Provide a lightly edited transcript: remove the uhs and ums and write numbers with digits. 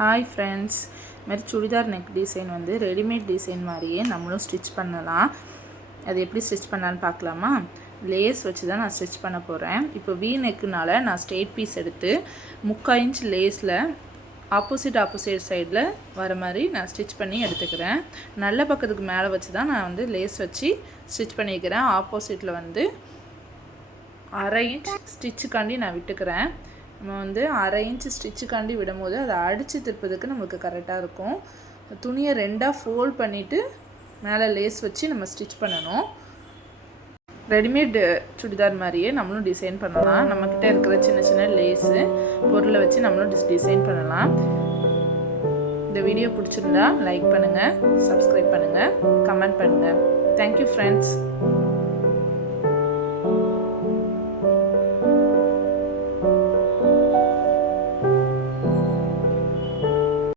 Hi friends, மாதிரி churidar neck design வந்து readymade design மாதிரியே நம்மளும் ஸ்டிச் பண்ணலாம். அது எப்படி ஸ்டிச் பண்ணலான்னு பார்க்கலாமா? லேஸ் வச்சு தான் நான் ஸ்டிச் பண்ண போகிறேன். இப்போ வி நெக்குனால நான் ஸ்ட்ரெயிட் பீஸ் எடுத்து 3/4 இன்ச் லேஸில் ஆப்போசிட் சைடில் வர மாதிரி நான் ஸ்டிச் பண்ணி எடுத்துக்கிறேன். நல்ல பக்கத்துக்கு மேலே வச்சு தான் நான் வந்து லேஸ் வச்சு ஸ்டிச் பண்ணிக்கிறேன். ஆப்போசிட்டில் வந்து 1/2 இன்ச் ஸ்டிச்சுக்காண்டி நான் விட்டுக்கிறேன். நம்ம வந்து 1/2 இன்ச் ஸ்டிச்சுக்காண்டி விடும்போது அதை அடித்து திருப்பதுக்கு நமக்கு கரெக்டாக இருக்கும். துணியை 2ஆக ஃபோல்ட் பண்ணிவிட்டு மேலே லேஸ் வச்சு நம்ம ஸ்டிச் பண்ணணும். ரெடிமேட் சுடிதார் மாதிரியே நம்மளும் டிசைன் பண்ணலாம். நம்மக்கிட்ட இருக்கிற சின்ன சின்ன லேஸு பொருளை வச்சு நம்மளும் டிசைன் பண்ணலாம். இந்த வீடியோ பிடிச்சிருந்தா லைக் பண்ணுங்கள், சப்ஸ்கிரைப் பண்ணுங்கள், கமெண்ட் பண்ணுங்கள். Thank you friends.